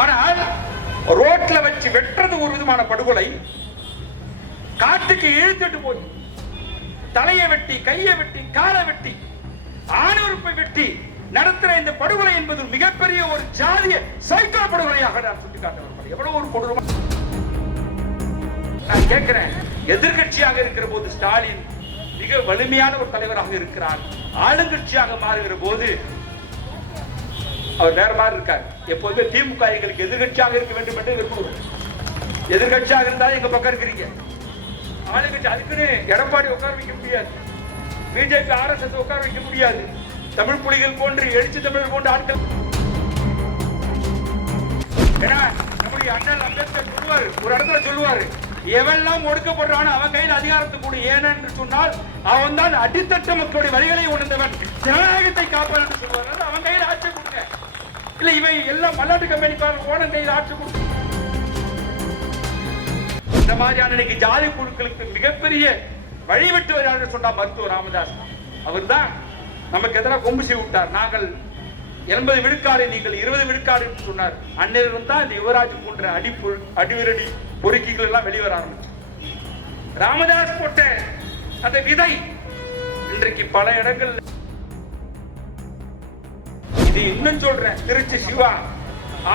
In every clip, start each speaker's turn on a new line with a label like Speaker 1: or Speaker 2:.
Speaker 1: ஆனால் ரோட்ல வச்சு வெட்டுறது ஒரு விதமான படுகொலை. காட்டுக்கு இழுத்துட்டு போய் தலையை வெட்டி கையை வெட்டி காலை வெட்டி ஆணுறுப்பை வெட்டி நடத்துற இந்த படுகொலை என்பது மிகப்பெரிய ஒரு ஜாதிய சைக்கோ படுகொலையாக நான் சுட்டிக்காட்ட எவ்வளவு ஒரு கொடூரம் நான் கேட்கிறேன் எதிர்கட்சியாக இருக்கிற போது ஸ்டாலின் மிக வலிமையான ஒரு தலைவராக இருக்கிறார். ஆளுங்கட்சியாக மாறுகிற போது அவர் வேற மாதிரி இருக்கார். எப்போதுமே திமுக எங்களுக்கு எதிர்க்கட்சியாக இருக்க வேண்டும் என்று விரும்புகிறோம் எதிர்கட்சியாக இருந்தால் எங்க பக்கம் இருக்கிறீங்க. ஆளுங்கட்சி அதுக்குன்னு எடப்பாடி உட்கார வைக்க முடியாது. பிஜேபி ஆர்எஸ்எஸ் உட்கார வைக்க முடியாது. தமிழ் புலிகள் போன்று எழுச்சி தமிழர் போன்ற ஆட்கள். ஏன்னா நம்முடைய அண்ணன் அம்பேத்கர் சொல்லுவாரு ஒரு இடத்துல சொல்லுவாரு எவெல்லாம் ஒடுக்கப்படுறானோ அவன் கையில் அதிகாரத்தை கொடு ஏனென்று சொன்னால் அவன் தான் அடித்தட்ட மக்களுடைய வழிகளை உணர்ந்தவன். ஜனநாயகத்தை காப்பான் என்று சொல்லுவார் அது அவன் கையில் ஆட்சி கொடுங்க இல்ல இவை எல்லாம் மல்லாட்டு கம்பெனிக்காரன் ஓனங்கையில் ஆட்சி கொடுக்கும் இந்த மாதிரியான இன்னைக்கு ஜாதி குழுக்களுக்கு மிகப்பெரிய வழிவிட்டு யாரு சொன்னா மருத்துவர் ராமதாஸ். அவர்தான் நமக்கு எதனா கொம்பு செய்ய விட்டார். நாங்கள் எண்பது விழுக்காடு நீங்கள் இருபது விழுக்காடு என்று சொன்னார். அன்னையிலிருந்து தான் இந்த யுவராஜ் போன்ற அடிப்பு அடிவிரடி பொறுக்கிகள் எல்லாம் வெளிவர ஆரம்பிச்சு ராமதாஸ் போட்ட அந்த விதை இன்றைக்கு பல இடங்கள் இது இன்னும் சொல்றேன். திருச்சி சிவா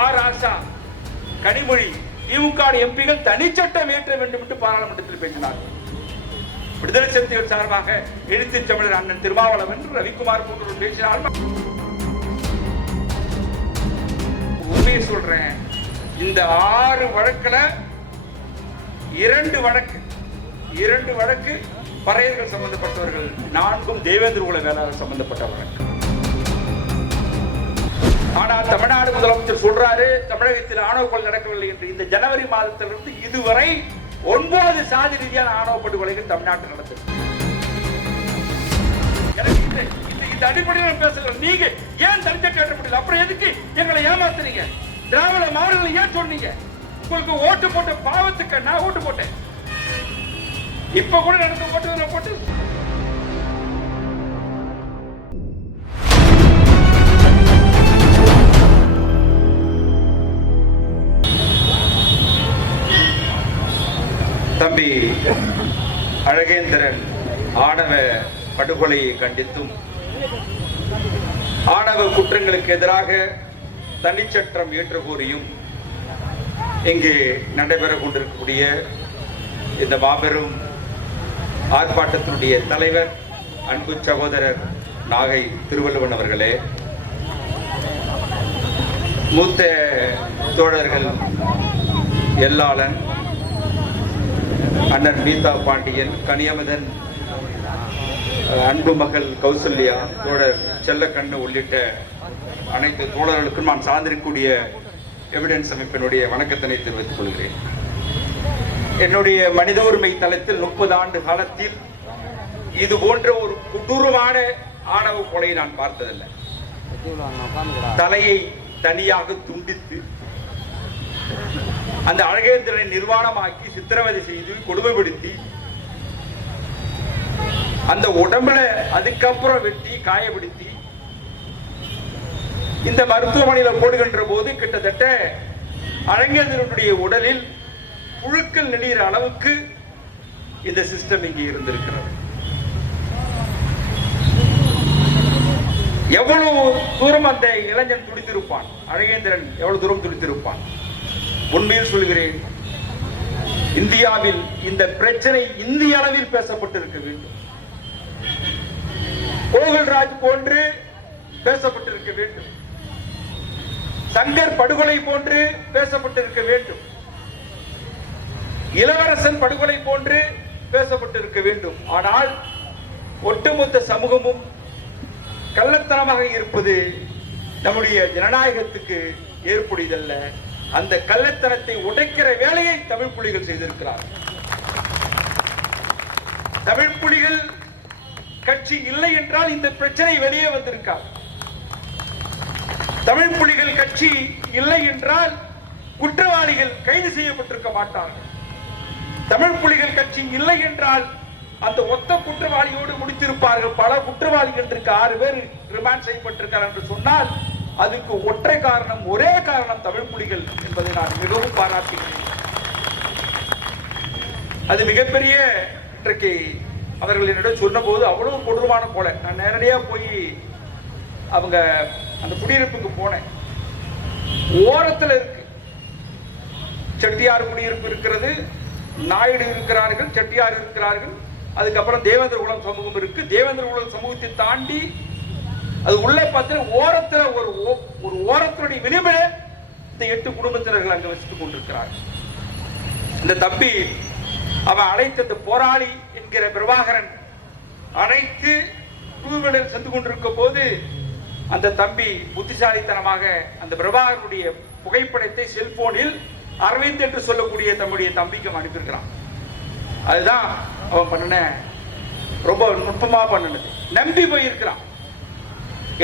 Speaker 1: ஆர் ஆசா கனிமொழி திமுக எம்பிகள் தனிச்சட்டம் ஏற்ற வேண்டும் என்று பாராளுமன்றத்தில் பேசினார் விடுதலை சிறுத்தைகள் சார்பாக எழுத்துச் தமிழர் அண்ணன் திருமாவளவன் ரவிக்குமார் போன்றவர் பேசினார் உண்மையை சொல்றேன். இந்த ஆறு வழக்குல இரண்டு வழக்கு இரண்டு வழக்கு பறையர்கள் சம்பந்தப்பட்டவர்கள் நான்கும் தேவேந்திர குல வேளாளர் சம்பந்தப்பட்ட வழக்கு. ஆனால் தமிழ்நாடு முதலமைச்சர் சொல்றாரு தமிழகத்தில் ஆணவக்கொலை நடக்கவில்லை என்று. இந்த ஜனவரி மாதத்திலிருந்து இதுவரை ஒன்பது சாதி ரீதியான ஆணவ படுகொலைகள் தமிழ்நாட்டில் நடந்தது எனக்கு இந்த அடிப்படையில் பேசுகிறேன் நீங்க ஏன் தனித்த ஏற்ற முடியல? அப்புறம் எதுக்கு எங்களை ஏமாத்துறீங்க? திராவிட மாடல் ஏன் சொன்னீங்க? உங்களுக்கு ஓட்டு போட்ட பாவத்துக்கு நான் ஓட்டு போட்டேன். இப்ப கூட நடந்த ஓட்டு நான் போட்டு அழகேந்திரன் ஆணவ படுகொலையை கண்டித்தும் ஆணவ குற்றங்களுக்கு எதிராக தனிச்சட்டம் ஏற்று கோரியும் இங்கே நடைபெற கொண்டிருக்கக்கூடிய இந்த மாபெரும் ஆர்ப்பாட்டத்தினுடைய தலைவர் அன்பு சகோதரர் நாகை திருவள்ளுவன் அவர்களே மூத்த தோழர்கள் எல்லாளன் அண்ணன் மீதா பாண்டியன் கனியமதன் அன்பு மகள் கௌசல்யா தோழர் செல்லக்கண்ணு உள்ளிட்ட அனைத்து தோழர்களுக்கும் நான் சார்ந்திருக்கக்கூடிய எவிடன்ஸ் அமைப்பினுடைய வணக்கத்தினை தெரிவித்துக் கொள்கிறேன். என்னுடைய மனித உரிமை தளத்தில் முப்பது ஆண்டு காலத்தில் இது போன்ற ஒரு கொடூரமான ஆணவ கொலையை நான் பார்த்ததில்லை. தலையை தனியாக துண்டித்து அந்த அழகேந்திரனை நிர்வாணமாக்கி சித்திரவதை செய்து கொடுமைப்படுத்தி அந்த உடம்புல அதுக்கப்புறம் வெட்டி காயப்படுத்தி இந்த மருத்துவமனையில போடுகின்ற போது கிட்டத்தட்ட அழகேந்திரனுடைய உடலில் புழுக்கள் நெளிகிற அளவுக்கு இந்த சிஸ்டம் இங்கே இருந்திருக்கிறது. எவ்வளவு தூரம் அந்த இளைஞன் துடித்திருப்பான்? அழகேந்திரன் எவ்வளவு தூரம் துடித்திருப்பான்? உண்மையில் சொல்கிறேன் இந்தியாவில் இந்த பிரச்சனை இந்திய அளவில் பேசப்பட்டிருக்க வேண்டும். கோகுல்ராஜ் போன்று பேசப்பட்டிருக்க வேண்டும். சங்கர் படுகொலை போன்று பேசப்பட்டிருக்க வேண்டும். இளவரசன் படுகொலை போன்று பேசப்பட்டிருக்க வேண்டும். ஆனால் ஒட்டுமொத்த சமூகமும் கள்ளத்தனமாக இருப்பது நம்முடைய ஜனநாயகத்துக்கு ஏற்புடையதல்ல. அந்த கள்ளத்தனத்தை உடைக்கிற வேலையை தமிழ் புலிகள் செய்திருக்கிறார். தமிழ் புலிகள் கட்சி இல்லை என்றால் இந்த பிரச்சனை வெளியே வந்திருக்கார் தமிழ் புலிகள் கட்சி இல்லை என்றால் குற்றவாளிகள் கைது செய்யப்பட்டிருக்க மாட்டார்கள். தமிழ் புலிகள் கட்சி இல்லை என்றால் அந்த ஒத்த குற்றவாளியோடு முடித்திருப்பார்கள். பல குற்றவாளிகள் ஆறு பேர் ரிமாண்ட் செய்யப்பட்டிருக்கார் என்று சொன்னால் அதுக்கு ஒற்றை காரணம் ஒரே காரணம் தமிழ் புலிகள் என்பதை நான் மிகவும் பாராட்டுகிறேன். அது மிகப்பெரிய இன்றைக்கு அவர்கள் என்னிடம் சொன்னபோது அவ்வளவு கொடூரமான கொலை. நான் நேரடியாக போய் அவங்க அந்த குடியிருப்புக்கு போனேன். ஓரத்தில் இருக்கு. செட்டியார் குடியிருப்பு இருக்கிறது நாயுடு இருக்கிறார்கள் செட்டியார் இருக்கிறார்கள் அதுக்கப்புறம் தேவேந்திர குலம் சமூகம் இருக்கு. தேவேந்திர குலம் சமூகத்தை தாண்டி அது உள்ளே பார்த்து ஓரத்துல ஒரு ஓ- ஒரு ஓரத்தினுடைய விளிம்பில இந்த எட்டு குடும்பத்தினர்கள் அங்க வச்சுட்டு கொண்டிருக்கிறார். இந்த தம்பி அவன் அழைத்த இந்த போராளி என்கிற பிரபாகரன் அழைத்து டூவீலர் சென்று கொண்டிருக்கும் போது அந்த தம்பி புத்திசாலித்தனமாக அந்த பிரபாகரனுடைய புகைப்படத்தை செல்போனில் அரவிந்த் என்று சொல்லக்கூடிய தம்முடைய தம்பிக்கு அனுப்பியிருக்கிறான். அதுதான் அவன் பண்ணின ரொம்ப நுட்பமாக பண்ணினது. நம்பி போயிருக்கிறான்.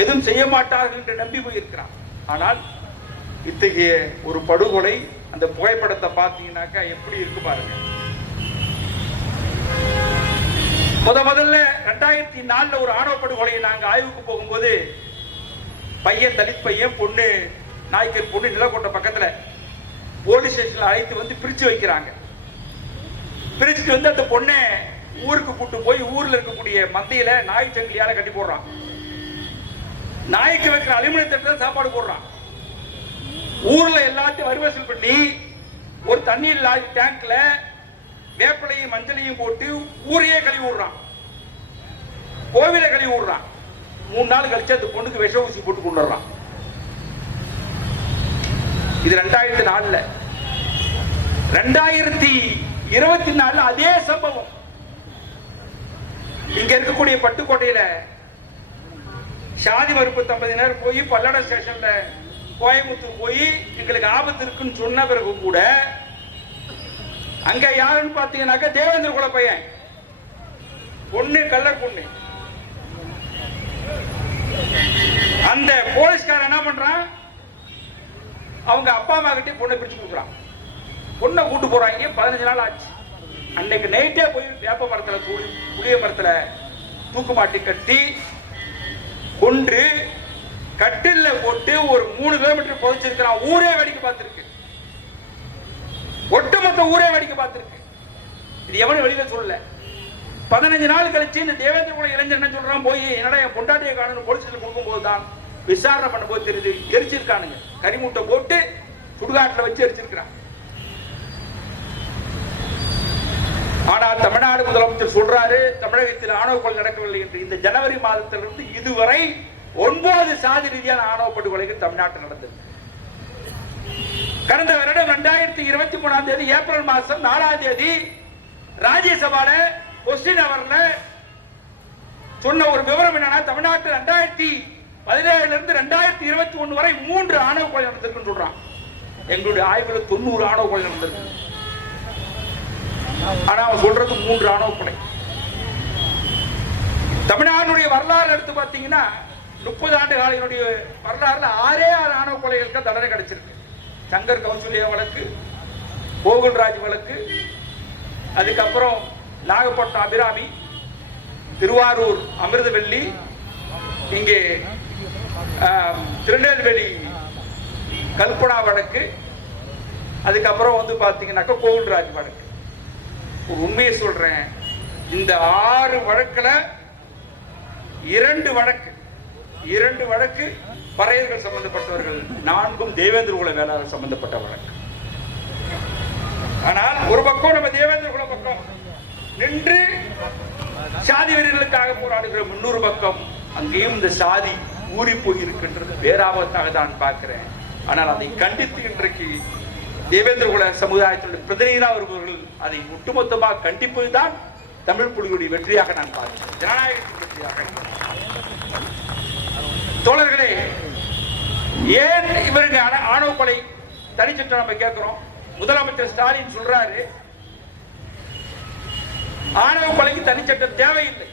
Speaker 1: எதுவும் செய்ய மாட்டார்கள் என்று நம்பி போயிருக்கிறான். ஆனால் இத்தகைய ஒரு படுகொலை அந்த புகைப்படத்தை பார்த்தீங்கன்னாக்கா எப்படி இருக்கு பாருங்க. முத முதல்ல ரெண்டாயிரத்தி நாலுல ஒரு ஆணவ படுகொலையை நாங்கள் ஆய்வுக்கு போகும்போது பையன் தலித் பையன் பொண்ணு நாய்க்கர் பொண்ணு நிலக்கோட்டை பக்கத்துல போலீஸ் ஸ்டேஷன்ல அழைத்து வந்து பிரிச்சு வைக்கிறாங்க. பிரிச்சுட்டு வந்து அந்த பொண்ணை ஊருக்கு கூட்டு போய் ஊர்ல இருக்கக்கூடிய மந்தையில நாய் சங்கிலியால கட்டி போடுறான். நாய்க்கு வைக்கிற அலுமினிய தட்டுல சாப்பாடு போடுறான். ஊர்ல எல்லாத்தையும் வரிவசூல் பண்ணி ஒரு தண்ணீர் லாரி டேங்க்ல வேப்பிலையும் மஞ்சளையும் போட்டு ஊரையே கழுவி விடுறான். கோவிலை கழுவி விடுறான். மூணு நாள் கழிச்சு அந்த பொண்ணுக்கு விஷ ஊசி போட்டு கொண்டுறான் இது ரெண்டாயிரத்தி நாலுல. ரெண்டாயிரத்தி இருபத்தி நாலுல அதே சம்பவம். இங்க இருக்கக்கூடிய பட்டுக்கோட்டையில சாதி மறுப்பு தம்பதியினர் போய் பல்லட ஸ்டேஷன்ல கோயம்புத்தூர் போய் எங்களுக்கு ஆபத்து இருக்குன்னு சொன்ன பிறகு கூட அங்க யாருன்னு பாத்தீங்கன்னாக்க தேவேந்திர குல பையன். பொண்ணு கல்லர் பொண்ணு. அந்த போலீஸ்காரன் என்ன பண்றான்? அவங்க அப்பா அம்மா கிட்டே பொண்ணை பிரிச்சு கொடுக்குறான். பொண்ணை கூட்டு போறாங்க பதினஞ்சு நாள் ஆச்சு. அன்னைக்கு நைட்டே போய் வேப்ப மரத்துல புளிய மரத்துல தூக்கு மாட்டி கட்டி கொன்று கட்டில்ல போட்டு ஒரு மூணு கிலோமீட்டர் புதைச்சிருக்கிறான் ஊரே வேடிக்கை பார்த்திருக்கு. ஒட்டுமொத்த ஊரே வேடிக்கை பார்த்திருக்கு. இது எவனும் வெளியில சொல்லல. பதினஞ்சு நாள் கழிச்சு இந்த தேவேந்திர குல இளைஞர் என்ன சொல்றான்? போய் என்னடா என் பொண்டாட்டியை காணும் போலீஸ்ல கொடுக்கும்போது தான் விசாரணை பண்ணும்போது தெரியுது எரிச்சிருக்கானுங்க. கரிமூட்டை போட்டு சுடுகாட்டுல வச்சு எரிச்சிருக்கிறான். ஆனால் தமிழ்நாடு முதலமைச்சர் சொல்றாரு தமிழகத்தில் ஆணவ கொலை நடக்கவில்லை என்று. இந்த ஜனவரி மாதத்திலிருந்து இதுவரை ஒன்பது சாதி ரீதியான ஆணவ படுகொலைகள் தமிழ்நாட்டில் நடந்தது. கடந்த வருடம் இரண்டாயிரத்தி இருபத்தி மூணாம் தேதி ஏப்ரல் மாசம் நாலாம் தேதி ராஜ்யசபால கொஸ்டின் அவர்ல சொன்ன ஒரு விவரம் என்னன்னா தமிழ்நாட்டில் ரெண்டாயிரத்தி பதினேழுல இருந்து ரெண்டாயிரத்தி இருபத்தி ஒண்ணு வரை மூன்று ஆணவ கொலை நடந்திருக்குன்னு சொல்றான். எங்களுடைய ஆய்வுல தொண்ணூறு ஆணவ கொலை நடந்திருக்கு. ஆனா அவன் சொல்றது மூன்று ஆணவ கொலை. தமிழ்நாடுடைய வரலாறு எடுத்து பார்த்தீங்கன்னா முப்பது ஆண்டு காலையினுடைய வரலாறுல ஆறே ஆறு ஆணவ கொலைகளுக்கு தண்டனை கிடைச்சிருக்கு. சங்கர் கௌசல்யா வழக்கு கோகுல்ராஜ் வழக்கு அதுக்கப்புறம் நாகப்பட்டினம் அபிராமி திருவாரூர் அமிர்தவெள்ளி இங்கே திருநெல்வேலி கல்பனா வழக்கு அதுக்கப்புறம் வந்து பார்த்தீங்கன்னாக்கா கோகுல்ராஜ் வழக்கு. ஒரு உண்மையை சொல்றேன். இந்த ஆறு வழக்குல இரண்டு வழக்கு இரண்டு வழக்கு பறையர்கள் சம்பந்தப்பட்டவர்கள் நான்கும் தேவேந்திர குல வேளாளர் சம்பந்தப்பட்ட வழக்கு. ஆனால் ஒரு பக்கம் நம்ம தேவேந்திர குல பக்கம் நின்று சாதி வீரர்களுக்காக போராடுகிற முன்னூறு பக்கம் அங்கேயும் இந்த சாதி ஊறி போயிருக்கின்றது பேராபத்தாக தான் பார்க்கிறேன். ஆனால் அதை கண்டித்து இன்றைக்கு தேவேந்திர குல சமுதாயத்தினுடைய பிரதிநிதியாக வருபவர்கள் அதை ஒட்டுமொத்தமாக கண்டிப்பதுதான் தமிழ் புலிகளுடைய வெற்றியாக நான் பார்க்கிறேன். ஜனநாயகத்தின் வெற்றியாக தோழர்களே ஏன் இவருக்கு ஆணவ கொலை தனிச்சட்டம் நம்ம கேட்கிறோம்? முதலமைச்சர் ஸ்டாலின் சொல்றாரு ஆணவ கொலைக்கு தனிச்சட்டம் தேவையில்லை.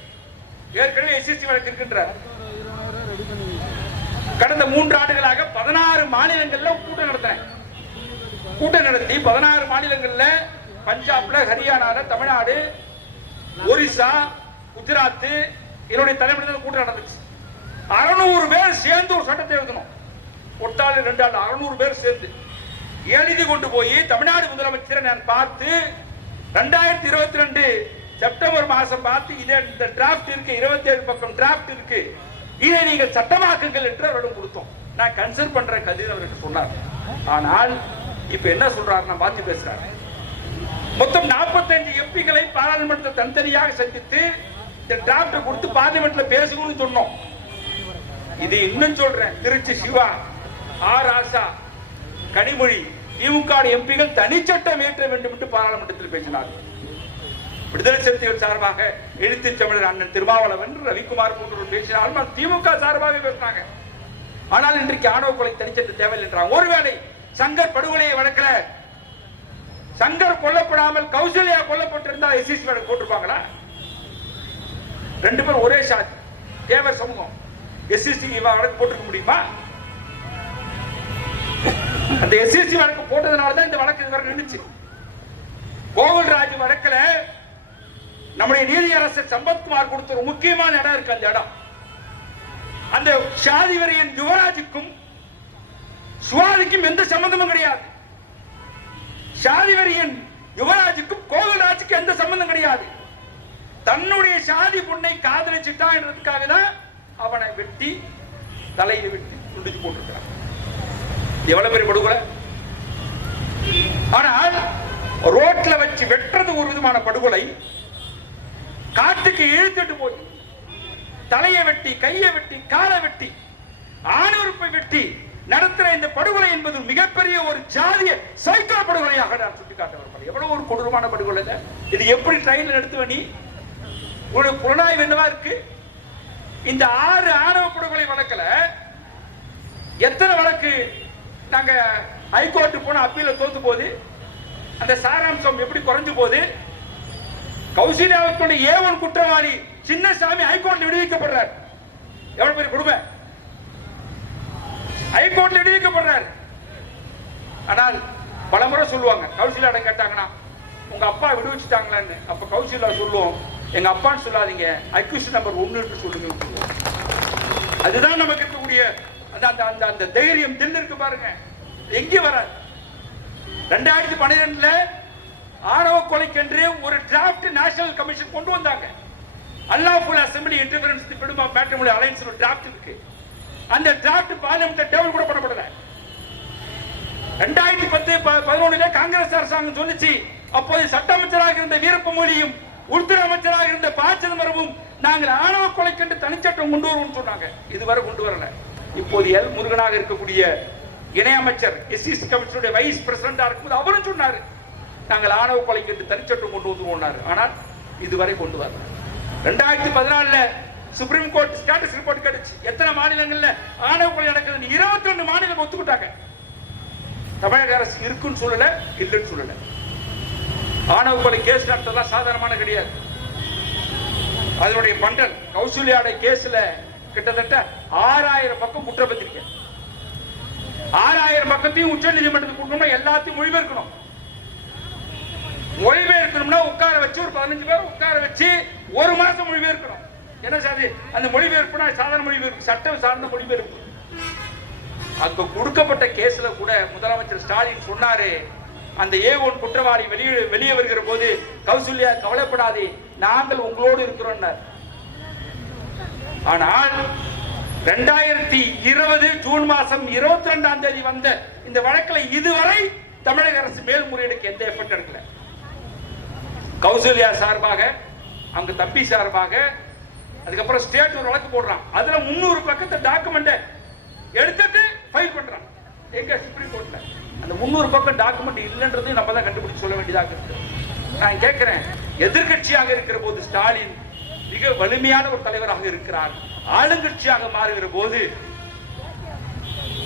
Speaker 1: ஏற்கனவே எஸ்எஸ்சி வழக்கு இருக்கின்றார். கடந்த மூன்று ஆண்டுகளாக பதினாறு மாநிலங்கள்ல கூட்டம் நடத்தினேன் கூட்டம் நடத்தி பதினாறு மாநிலங்களில் பஞ்சாப்ல ஹரியானால தமிழ்நாடு ஒரிசா குஜராத் என்னுடைய தலைமையில் கூட்டம் நடந்துச்சு. அறுநூறு பேர் சேர்ந்து ஒரு சட்டத்தை எழுதணும். ஒட்டாள் ரெண்டு ஆள் அறுநூறு பேர் சேர்ந்து. எழுதி கொண்டு போய் தமிழ்நாடு முதலமைச்சரை நான் பார்த்து ரெண்டாயிரத்தி இருபத்தி ரெண்டு செப்டம்பர் மாசம் பார்த்து இதே இந்த டிராப்ட் இருக்கு இருபத்தி ஏழு பக்கம் டிராஃப்ட் இருக்கு. இதை நீங்கள் சட்டமாக்குங்கள் என்று அவரிடம் கொடுத்தோம். நான் கன்சல்ட் பண்ணுற கதிர் அவர்கிட்ட சொன்னார். ஆனால் இப்ப என்ன சொல்றாரு நான் மாத்தி பேசுறாரு. மொத்தம் 45 எம்பிகளை பாராளுமன்றத்தை தனித்தனியாக சந்தித்து இந்த டிராப்ட கொடுத்து பார்லிமெண்ட்ல பேசணும்னு சொன்னோம். இது இன்னும் சொல்றேன். திருச்சி சிவா ஆர் ஆசா கனிமொழி திமுக எம்பிகள் தனிச்சட்டம் ஏற்ற வேண்டும் என்று பாராளுமன்றத்தில் பேசினார்கள். விடுதலை சிறுத்தைகள் சார்பாக எழுத்துச் தமிழர் அண்ணன் திருமாவளவன் ரவிக்குமார் போன்றவர் பேசினாலும் திமுக சார்பாக பேசினாங்க. ஆனால் இன்றைக்கு ஆணவ கொலை தனிச்சட்டம் தேவையில்லை என்றாங்க. ஒருவேளை சங்கர் படுகொலையை வழக்கல. சங்கர் கொல்லப்படாமல் கௌசல்யா கொல்லப்பட்டிருந்தா எஸ்எஸ் மேடம் போட்டிருப்பாங்களா? ரெண்டு பேரும் ஒரே சாதி தேவர் சமூகம். எஸ்எஸ்சி வழக்கு போட்டிருக்க முடியுமா? அந்த எஸ்எஸ்சி வழக்கு போட்டதுனால தான் இந்த வழக்கு இதுவரை நின்றுச்சு கோகுல்ராஜ் வழக்கில் நம்முடைய நீதியரசர் சம்பத்குமார் கொடுத்த ஒரு முக்கியமான இடம் இருக்கு அந்த இடம். அந்த சாதிவரையன் யுவராஜுக்கும் சுவாதிக்கும் எந்த சம்பந்தமும் கிடையாது. சாதிவரியன் யுவராஜுக்கும் கோகுல்ராஜுக்கும் எந்த சம்பந்தம் கிடையாது. தன்னுடைய சாதி பொண்ணை காதலிச்சுட்டான்றதுக்காக தான் அவனை வெட்டி தலையில் வெட்டி துண்டிச்சு போட்டிருக்கிறான். எவ்வளவு பெரிய படுகொலை ஆனால் ரோட்ல வச்சு வெட்டுறது ஒரு விதமான படுகொலை. காட்டுக்கு இழுத்துட்டு போய் தலையை வெட்டி கையை வெட்டி காலை வெட்டி ஆணுறுப்பை வெட்டி நடத்துற இந்த படுகொலை என்பது மிகப்பெரிய ஒரு ஜாதிய சைக்கோ படுகொலையாக நான் சுட்டிக்காட்ட விரும்புகிறேன் எவ்வளவு ஒரு கொடூரமான படுகொலை இது. இது எப்படி ட்ரெயினில் நடத்துவ நீ? ஒரு புலனாய்வு என்னவா இருக்கு? இந்த ஆறு ஆணவ படுகொலை வழக்கில் எத்தனை வழக்கு நாங்க ஹைகோர்ட் போன அப்பீல தோத்து போது அந்த சாராம்சம் எப்படி குறைஞ்சு போகுது? கௌசல்யாவுடைய ஏவன் குற்றவாளி சின்னசாமி ஹைகோர்ட்ல விடுவிக்கப்படுறார். எவ்வளவு பெரிய கொடுமை? ஹைகோர்ட்ல விடுவிக்கப்படுறார் ஆனால் பலமுறை சொல்லுவாங்க கௌசல்யாடம் கேட்டாங்கன்னா உங்க அப்பா விடுவிச்சுட்டாங்களான்னு. அப்ப கௌசல்யா சொல்லுவோம் எங்க அப்பான்னு சொல்லாதீங்க. அக்யூஸ் நம்பர் ஒன்னு சொல்லுங்க. அதுதான் நமக்கு இருக்கக்கூடிய அந்த அந்த அந்த அந்த தைரியம். தில் இருக்கு பாருங்க. எங்கே வராது. ரெண்டாயிரத்தி பன்னிரெண்டுல ஆணவ கொலைக்கென்று ஒரு டிராப்ட் நேஷனல் கமிஷன் கொண்டு வந்தாங்க. அல்லாஃபுல் அசம்பிளி இன்டர்ஃபரன்ஸ் பிடுமா மேட்ரமொழி அலையன்ஸ் ஒரு டிராப்ட் இருக்கு. அந்த டிராப்ட் பார்லிமெண்ட் டேபிள் கூட பண்ணப்படல ரெண்டாயிரத்தி பத்து பதினொன்னுல காங்கிரஸ் அரசாங்கம் சொல்லிச்சு அப்போது சட்ட அமைச்சராக இருந்த வீரப்ப மொழியும் உள்துறை அமைச்சராக இருந்த ப. சிதம்பரமும் நாங்கள் ஆணவ கொலைக்கென்று தனிச்சட்டம் கொண்டு வருவோம் சொன்னாங்க. இதுவரை கொண்டு வரல. இப்போது எல். முருகனாக இருக்கக்கூடிய இணையமைச்சர் எஸ்சிசி கமிஷனுடைய வைஸ் பிரசிடண்டா இருக்கும்போது அவரும் சொன்னாரு நாங்கள் ஆணவ கொலைக்கென்று தனிச்சட்டம் கொண்டு வந்துருவோம்னாரு ஆனால் இதுவரை கொண்டு வரல. ரெண்டாயிரத்தி பதினாலுல சுப்ரீம் கோர்ட் ஸ்டேட்டஸ் ரிப்போர்ட் கிடைச்சு. எத்தனை மாநிலங்கள்ல ஆணவ கொலை நடக்குதுன்னு இருபத்தி ஒண்ணு மாநிலம் ஒத்துக்கிட்டாங்க. தமிழக அரசு இருக்குன்னு சொல்லல இல்லைன்னு சொல்லல. ஆணவ கொலை கேஸ் நடத்தலாம் சாதாரணமான கிடையாது. அதனுடைய பண்டல் கௌசல்யாடைய கேஸ்ல கிட்டத்தட்ட ஆறாயிரம் பக்கம் குற்றப்பத்திரிக்கை ஆறாயிரம் பக்கத்தையும் உச்ச நீதிமன்றத்துக்கு கொடுக்கணும் எல்லாத்தையும் மொழிபெயர்க்கணும். மொழிபெயர்க்கணும்னா உட்கார வச்சு ஒரு பதினஞ்சு பேர் உட்கார வச்சு ஒரு மாசம் மொழிபெயர்க்கணும். என்ன சாதி அந்த மொழிபெயர்ப்புனா சாதாரண மொழிபெயர்ப்பு சட்டம் சார்ந்த மொழிபெயர்ப்பு. அங்க கொடுக்கப்பட்ட கேஸ்ல கூட முதலமைச்சர் ஸ்டாலின் சொன்னாரு அந்த ஏ ஒன் குற்றவாளி வெளியே வெளியே வருகிற போது கௌசல்யா கவலைப்படாதே நாங்கள் உங்களோடு இருக்கிறோம் ஆனால் ரெண்டாயிரத்தி இருபது ஜூன் மாசம் இருபத்தி ரெண்டாம் தேதி வந்த இந்த வழக்கில் இதுவரை தமிழக அரசு மேல்முறையீடுக்கு எந்த எஃபெக்ட் எடுக்கல. கௌசல்யா சார்பாக அவங்க தம்பி சார்பாக அதுக்கப்புறம் ஸ்டேட் ஒரு வழக்கு போடுறான். அதுல முன்னூறு பக்கத்தை டாக்குமெண்ட் எடுத்துட்டு ஃபைல் பண்றான். எங்க சுப்ரீம் கோர்ட்ல அந்த முன்னூறு பக்கம் டாக்குமெண்ட் இல்லைன்றதையும் நம்ம தான் கண்டுபிடிச்சு சொல்ல வேண்டியதாக இருக்கு நான் கேட்கிறேன் எதிர்க்கட்சியாக இருக்கிற போது ஸ்டாலின் மிக வலிமையான ஒரு தலைவராக இருக்கிறார். ஆளுங்கட்சியாக மாறுகிற போது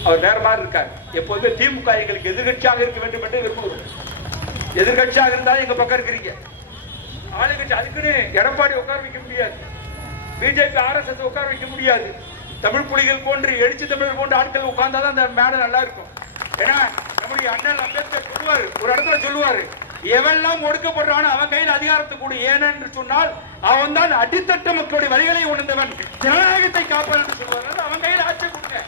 Speaker 1: அவர் வேற மாதிரி இருக்கார். எப்போதுமே திமுக எங்களுக்கு எதிர்க்கட்சியாக இருக்க வேண்டும் என்று விரும்புகிறோம். எதிர்க்கட்சியாக இருந்தாலும் எங்க பக்கம் இருக்கிறீங்க? ஆளுங்கட்சி அதுக்குன்னு எடப்பாடி உட்கார வைக்க முடியாது. பிஜேபி ஆர்எஸ்எஸ் உட்கார வைக்க முடியாது. தமிழ் புலிகள் போன்று எழுச்சி தமிழர் போன்ற ஆட்கள் உட்கார்ந்தாதான் அந்த மேடை நல்லா இருக்கும் ஏன்னா நம்முடைய அண்ணன் அம்பேத்கர் சொல்லுவாரு ஒரு இடத்துல சொல்லுவாரு எவெல்லாம் ஒடுக்கப்படுறானோ அவன் கையில் அதிகாரத்தை கூட ஏனென்று சொன்னால் அவன் தான் அடித்தட்ட மக்களுடைய வழிகளை உணர்ந்தவன். ஜனநாயகத்தை காப்பான் என்று சொல்லுவார். அவன் கையில் ஆட்சி கொடுங்க.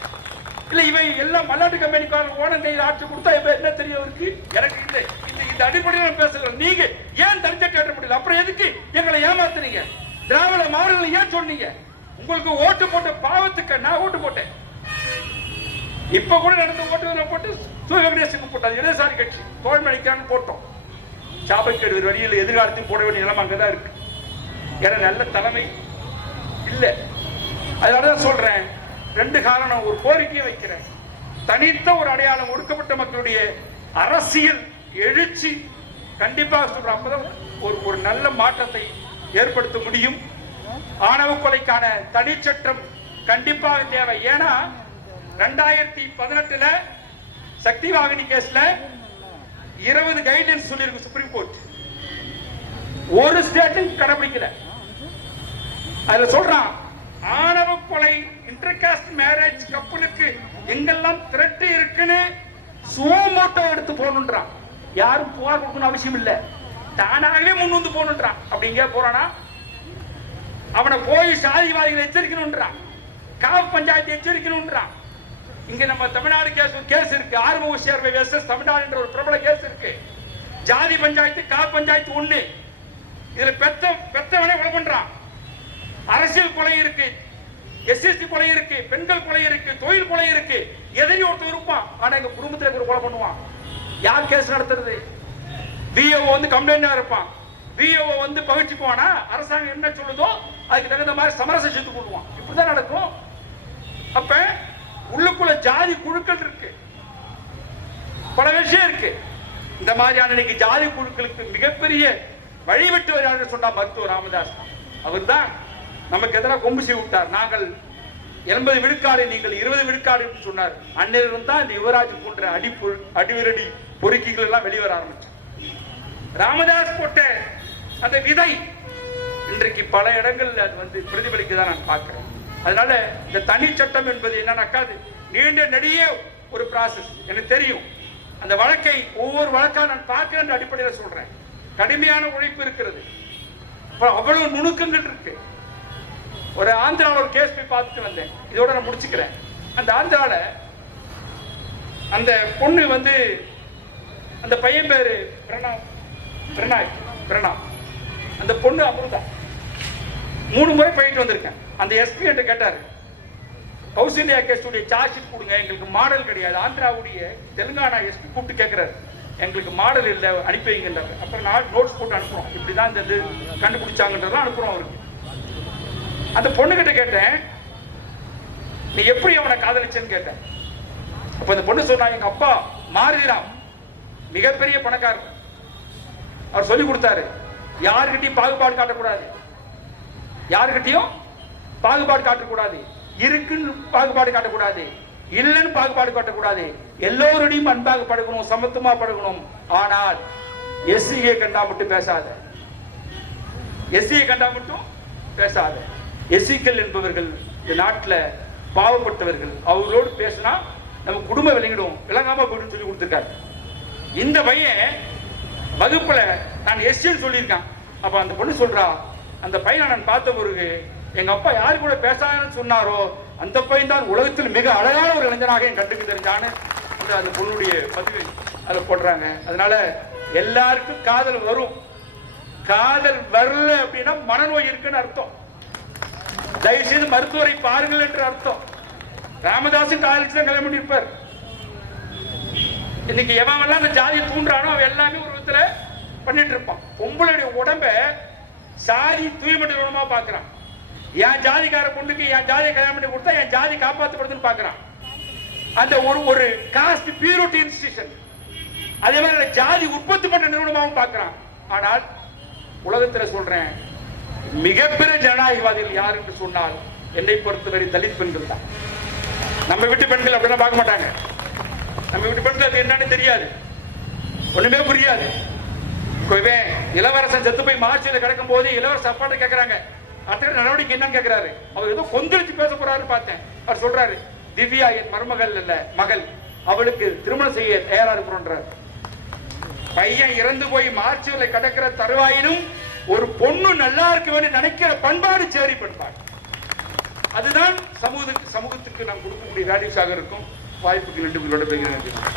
Speaker 1: இல்ல இவன் எல்லாம் மல்லாட்டு கம்பெனிக்காரன் ஓன கையில் ஆட்சி கொடுத்தா இப்ப என்ன தெரியும் அவருக்கு? எனக்கு இந்த இந்த இந்த அடிப்படையில் நான் பேசுகிறேன். நீங்க ஏன் தனிச்சட்டை ஏற்ற முடியல அப்புறம் எதுக்கு எங்களை ஏமாத்துறீங்க திராவிட மாடல் ஏன் சொன்னீங்க? உங்களுக்கு ஓட்டு போட்ட பாவத்துக்கு நான் ஓட்டு போட்டேன். இப்ப கூட நடந்த ஓட்டுகளை போட்டு சிவகணேசுக்கு போட்டாங்க இடதுசாரி கட்சி. தோல்மணிக்கான்னு போட்டோம். சாபக்கேடு ஒரு வழியில் எதிர்காலத்தையும் போட வேண்டிய நிலைமை அங்கதான் இருக்கு. ஏன்னா நல்ல தலைமை இல்லை. அதனாலதான் சொல்றேன் ரெண்டு காரணம். ஒரு கோரிக்கையை வைக்கிறேன். தனித்த ஒரு அடையாளம் ஒடுக்கப்பட்ட மக்களுடைய அரசியல் எழுச்சி கண்டிப்பாக சொல்றேன் அப்பதான் ஒரு ஒரு நல்ல மாற்றத்தை ஏற்படுத்த முடியும். ஆணவ கொலைக்கான தனிச்சட்டம் கண்டிப்பாக தேவை. ஏன்னா ரெண்டாயிரத்தி பதினெட்டுல சக்தி வாகினி கேஸ்ல இருபது கைட்லைன்ஸ் சொல்லியிருக்கு சுப்ரீம் கோர்ட் ஒரு ஸ்டேட்டும் கடைபிடிக்கல அதுல சொல்றான் ஆணவ கொலை இன்டர்காஸ்ட் மேரேஜ் கப்பலுக்கு எங்கெல்லாம் திரட்டு இருக்குன்னு சுமோட்டோ எடுத்து போகணுன்றான் யாரும் புகார் கொடுக்கணும் அவசியம் இல்லை. தானாகவே முன் வந்து போகணுன்றான் அப்படி போறானா? அவனை போய் சாதிவாதிகளை எச்சரிக்கணும்ன்றான். காவ பஞ்சாயத்து எச்சரிக்கணும்ன்றான். இங்க நம்ம தமிழ்நாடு கேஸ் கேஸ் இருக்கு. ஆறுமுக சேர்வை வேசஸ் தமிழ்நாடு என்ற ஒரு பிரபல கேஸ் இருக்கு. ஜாதி பஞ்சாயத்து கா பஞ்சாயத்து ஒண்ணு. இதுல பெத்த பெத்தவனே கொலை பண்றான். அரசியல் கொலை இருக்கு. எஸ்எஸ்டி கொலை இருக்கு. பெண்கள் கொலை இருக்கு. தொழில் கொலை இருக்கு. எதையும் ஒருத்தர் இருப்பான். ஆனா எங்க குடும்பத்துல ஒரு கொலை பண்ணுவான். யார் கேஸ் நடத்துறது? விஓ வந்து கம்ப்ளைண்டா இருப்பான். விஓ வந்து பகிர்ச்சிக்குவானா? அரசாங்கம் என்ன சொல்லுதோ அதுக்கு தகுந்த மாதிரி சமரசம் செஞ்சு கொடுவான் இப்படிதான் நடக்கும். அப்ப உள்ளுக்குள்ள ஜாதி குழுக்கள் இருக்கு. பல விஷயம் இருக்கு. இந்த மாதிரியான இன்னைக்கு ஜாதி குழுக்களுக்கு மிகப்பெரிய வழிவிட்டு யாரு சொன்னா மருத்துவர் ராமதாஸ். அவர் தான் நமக்கு எதிராக கொம்பு செய்து விட்டார். நாங்கள் எண்பது விழுக்காடு நீங்கள் இருபது விழுக்காடு என்று சொன்னார். அன்னையிலிருந்து தான் இந்த யுவராஜ் போன்ற அடி பொருள் அடிவிரடி பொறுக்கிகள் எல்லாம் வெளிவர ஆரம்பிச்சு. ராமதாஸ் போட்ட அந்த விதை இன்றைக்கு பல இடங்கள்ல அது வந்து பிரதிபலிக்கதான் நான் பார்க்கிறேன். அதனால இந்த தனி சட்டம் என்பது என்னன்னாக்கா அது நீண்ட நெடிய ஒரு ப்ராசஸ் எனக்கு தெரியும். அந்த வழக்கை ஒவ்வொரு வழக்கா நான் பார்க்கிறேன் அடிப்படையில் சொல்றேன். கடுமையான உழைப்பு இருக்கிறது. அவ்வளவு நுணுக்கங்கள் இருக்கு. ஒரு ஆந்திராவில் ஒரு கேஸ் போய் பார்த்துட்டு வந்தேன். இதோட நான் முடிச்சுக்கிறேன். அந்த ஆந்திரால அந்த பொண்ணு வந்து அந்த பையன் பேரு பிரணாப் பிரணாய் பிரணாம். அந்த பொண்ணு அமிர்தா மூணு முறை போயிட்டு வந்திருக்கேன். அந்த எஸ்பி என்று கேட்டாரு கௌசல்யா கேஸுடைய சார்ஜ் ஷீட் கொடுங்க. எங்களுக்கு மாடல் கிடையாது. ஆந்திராவுடைய தெலுங்கானா எஸ்பி கூப்பிட்டு கேட்கிறாரு எங்களுக்கு மாடல் இல்லை அனுப்பி வைங்கன்றாரு அப்புறம் நான் நோட்ஸ் போட்டு அனுப்புறோம். இப்படிதான் இந்த இது கண்டுபிடிச்சாங்கன்றதெல்லாம் அனுப்புறோம் அவருக்கு. அந்த பொண்ணுகிட்ட கேட்டேன் நீ எப்படி அவனை காதலிச்சேன்னு கேட்டேன். அப்ப அந்த பொண்ணு சொன்னா எங்க அப்பா மாரிராம் மிகப்பெரிய பணக்காரர். அவர் சொல்லி கொடுத்தாரு. யாருக்கிட்டையும் பாகுபாடு காட்டக்கூடாது. யாருக்கிட்டையும் பாகுபாடு காட்டக்கூடாது. இருக்குன்னு பாகுபாடு காட்டக்கூடாது. இல்லைன்னு பாகுபாடு காட்டக்கூடாது. எல்லோருடையும் அன்பாக படுகணும் சமத்துவமா படுகணும் ஆனால் எஸ்சியை கண்டா மட்டும் பேசாத. எஸ்சியை கண்டா மட்டும் பேசாத. எஸ்சிக்கள் என்பவர்கள் இந்த நாட்டில் பாவப்பட்டவர்கள். அவர்களோடு பேசினா நம்ம குடும்பம் விளங்கிடும். விளங்காம போயிட்டு சொல்லி கொடுத்துருக்காரு. இந்த பையன் வகுப்பில் நான் எஸ்சின்னு சொல்லியிருக்கான். அப்போ அந்த பொண்ணு சொல்கிறா அந்த பையனை நான் பார்த்த பிறகு எங்கள் அப்பா யாரு கூட பேசாதன்னு சொன்னாரோ அந்த பையன் தான் உலகத்தில் மிக அழகான ஒரு இளைஞனாக என் கண்டுக்கு தெரிஞ்சான்னு அந்த அந்த பொண்ணுடைய பதிவு அதில் போடுறாங்க. அதனால எல்லாருக்கும் காதல் வரும். காதல் வரல அப்படின்னா மனநோய் இருக்குன்னு அர்த்தம். தயவு செய்து மருத்துவரை பாருங்கள் என்று அர்த்தம். ராமதாசும் காதலிச்சு தான் கல்யாணம் பண்ணியிருப்பார். இன்னைக்கு எவன் எல்லாம் அந்த ஜாதியை தூண்டுறானோ அவன் எல்லாமே ஒரு விதத்துல பண்ணிட்டு இருப்பான். உங்களுடைய உடம்ப சாதி தூய்மட்டமா பாக்குறான் என் ஜாதிக்கார பொண்ணுக்கு என் ஜாதியை கல்யாணம் பண்ணி கொடுத்தா என் ஜாதி காப்பாற்றப்படுதுன்னு பாக்குறான் அந்த ஒரு ஒரு காஸ்ட் பியூரிட்டி இன்ஸ்டிடியூஷன் அதே மாதிரி ஜாதி உற்பத்தி பண்ற நிறுவனமாகவும் பார்க்கிறான். ஆனால் உலகத்துல சொல்றேன் மிகப்பெரிய ஜனநாயகவாதிகள் யார் என்று சொன்னால் என்னை பொறுத்தவரை தலித் பெண்கள் தான். நம்ம வீட்டு பெண்கள் அப்படின்னா பார்க்க மாட்டாங்க. நம்ம வீட்டு பெண்கள் அது என்னன்னு தெரியாது. ஒண்ணுமே புரியாது. இளவரசன் செத்து போய் மார்ச்சியில் கிடக்கும் போது இளவரசர் அப்பாட்ட கேட்கறாங்க அடுத்த நடவடிக்கை என்னன்னு கேட்கிறாரு அவர் ஏதோ கொந்தளிச்சு பேச போறாருன்னு பார்த்தேன். அவர் சொல்றாரு திவ்யா என் மருமகள் இல்ல மகள். அவளுக்கு திருமணம் செய்ய தயாரா இருக்கிறோன்றார் பையன் இறந்து போய் மார்ச்சியில் கிடக்கிற தருவாயினும் ஒரு பொண்ணு நல்லா இருக்க வேண்டிய நினைக்கிற பண்பாடு சேரி பண்பாடு. அதுதான் சமூகத்துக்கு சமூகத்துக்கு நாம் கொடுக்கக்கூடிய வேல்யூஸாக இருக்கும். வாய்ப்புக்கு நன்றி உங்களோட பேசுகிறேன்.